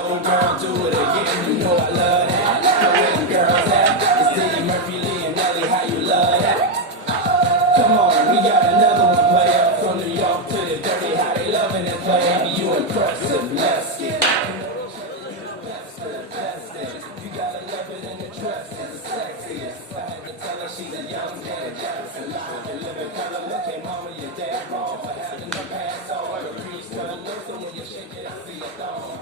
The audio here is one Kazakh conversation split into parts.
Oh girl, do it again. You know I love that. The way the girls act. It's Eddie Murphy, Lee, and Nelly. How you love that? Come on, we got another one player. From New York to the dirty, how they loving it, player. You impressive, let's get it. You gotta love it in the dress. It's the sexiest. I had to tell her she's a young man. That's a lie. You live in color. Look at mama, your dad wrong for having her pass all the priest. So when you shake it, I see a thong.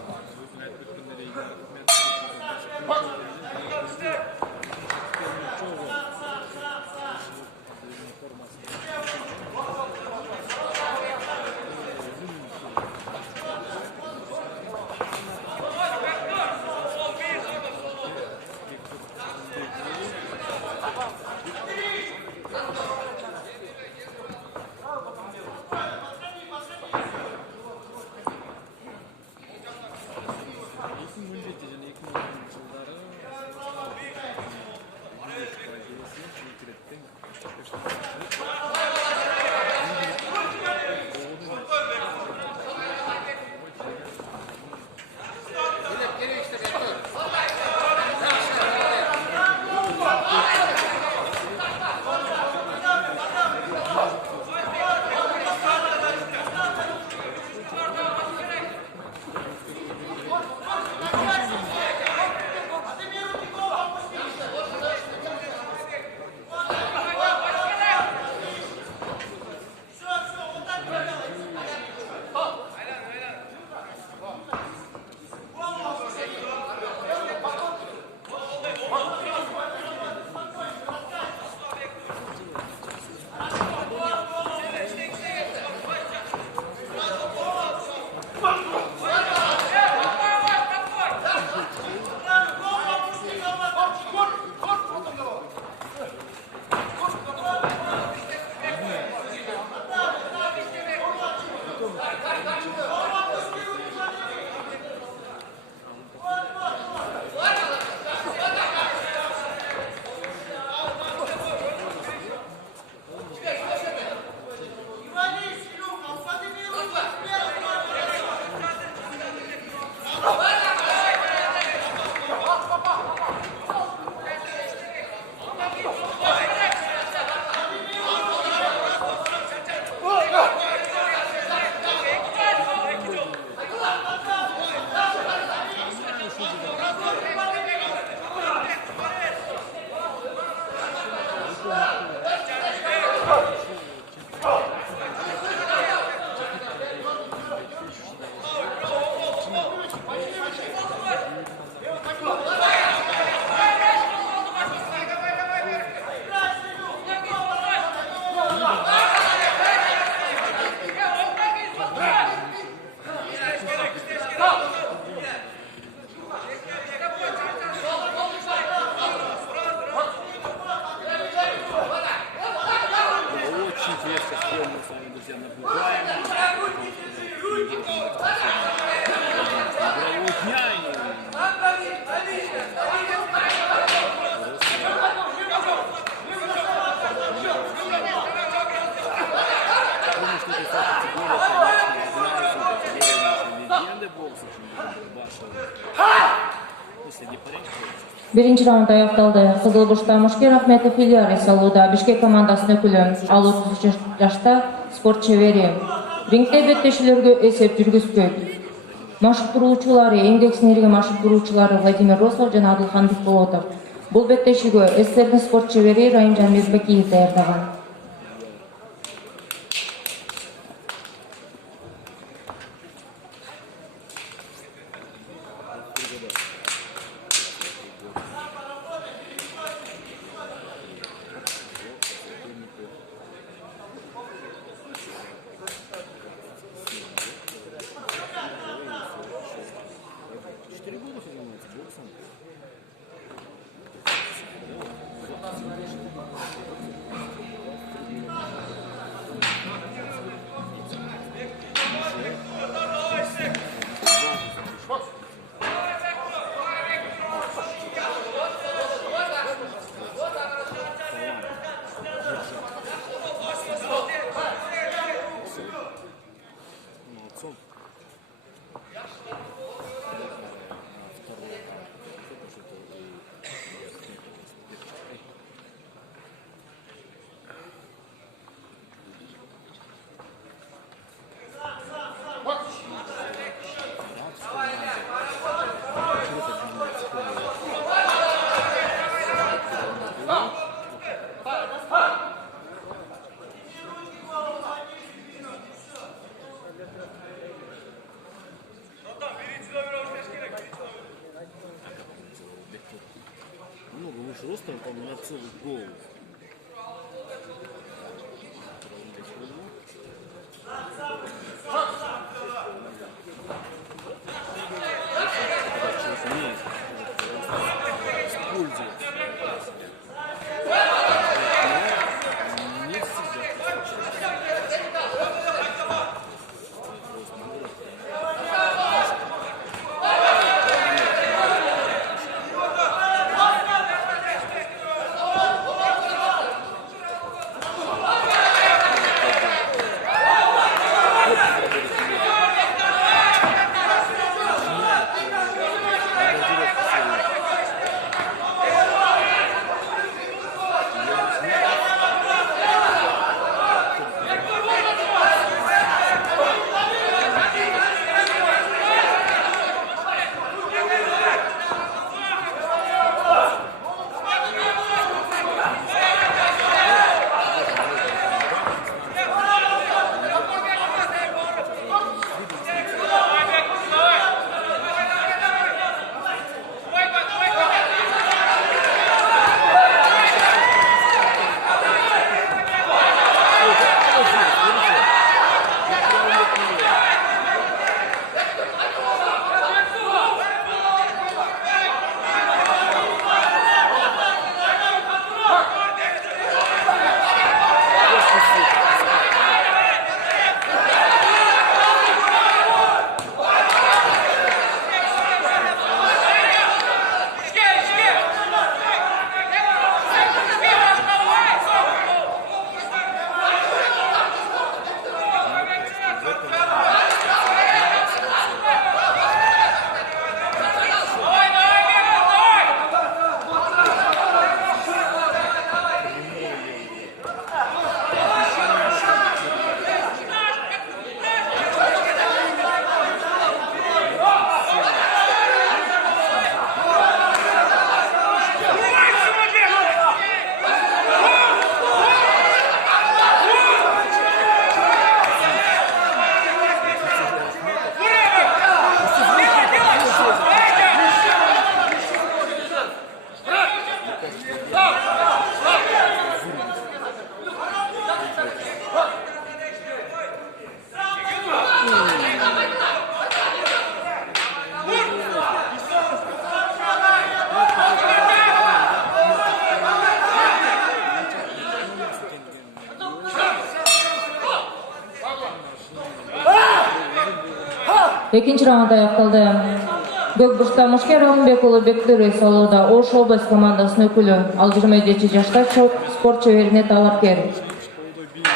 Birinci raund аяқталды. Қызылбұрышта Мушкер Ахметов Илья салуда. Бишкек командасының өкілі ал 33 жашта спорт шебері. Рингте беттешілерге есеп жүргізбек. Машық тұруучылары, еңбек сіңірген машық тұруучылары Владимир Росов және Адылхан Бекболотов. Бұл беттешіге СССРдің спорт шебері Райымжан Мезбекиев даярдаған. просто там на целый голову. Экинчи раунд аякталды. Көкбурчта Мушкер Рахымбек уулу Бектур эс алууда. Ош область командасынын өкүлү. Ал 27 жашта спорт чеберине талапкер.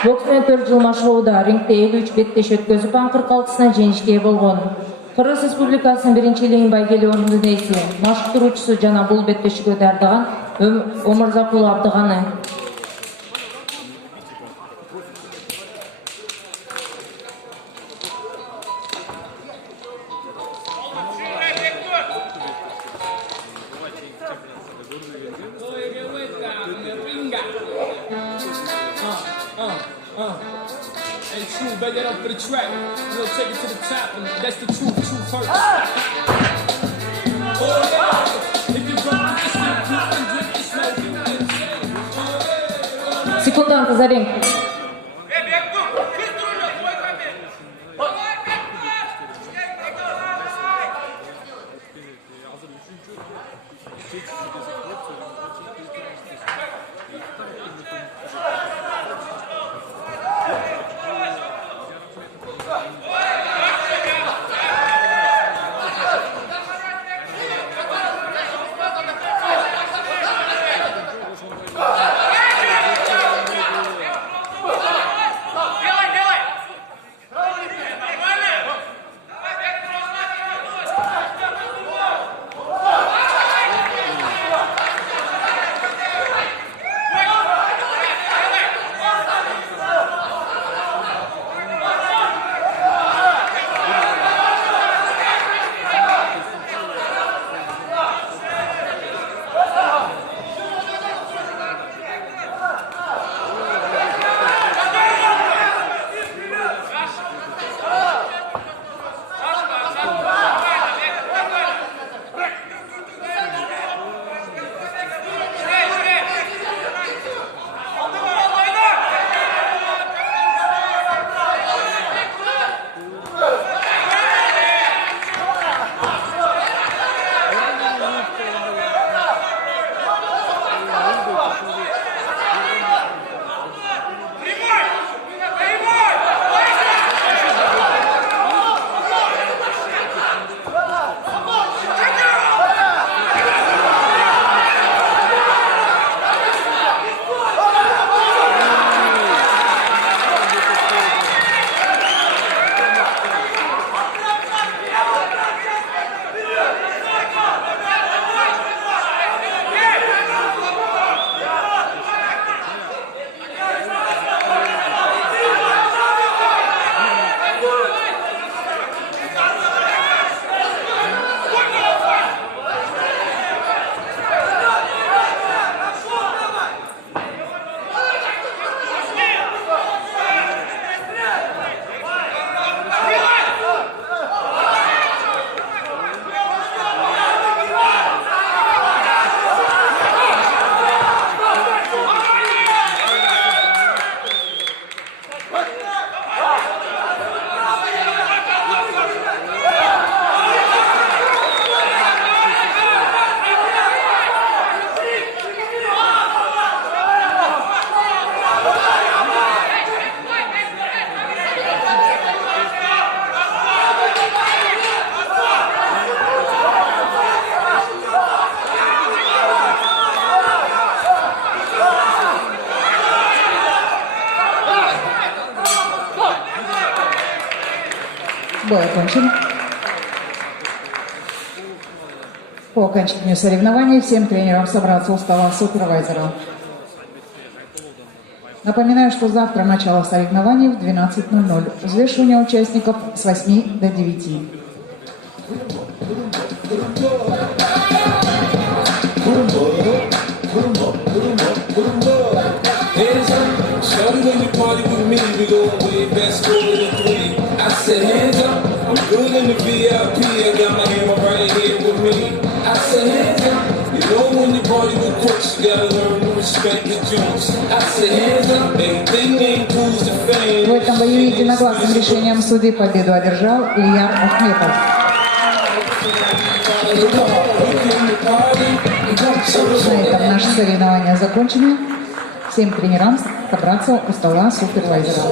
Бокс менен 4 жыл машыгууда рингде 53 беттеш өткөзүп, 46-сына жеңишке ээ болгон. Кыргыз Республикасынын биринчилигинин байгелүүнүн ээси, машыктыруучусу жана бул беттешикке даярдаган Омурзакул Абдыганы. Hey, true, back that up for the track. We'll take it to the top, and that's the truth first. Oh, yeah. If you drunk this, you can drink this, no. Секундант за ринг. Бой окончен. По окончанию соревнований всем тренерам собраться у стола супервайзера. Напоминаю, что завтра начало соревнований в 12:00. Взвешивание участников с 8 до 9. Hands up, shawty when you party with me, we go way back, score to 3. I said hands up, I'm good in the VIP, I got my hammer right here with me. I said hands up, you know when you party with crooks, you gotta learn to respect the jokes. I said hands up, everything ain't proves the fame. В этом бою единогласным решением судей победу одержал Ильяр Ахметов. На этом наши соревнования закончены. Всем тренерам собраться у стола супервайзера.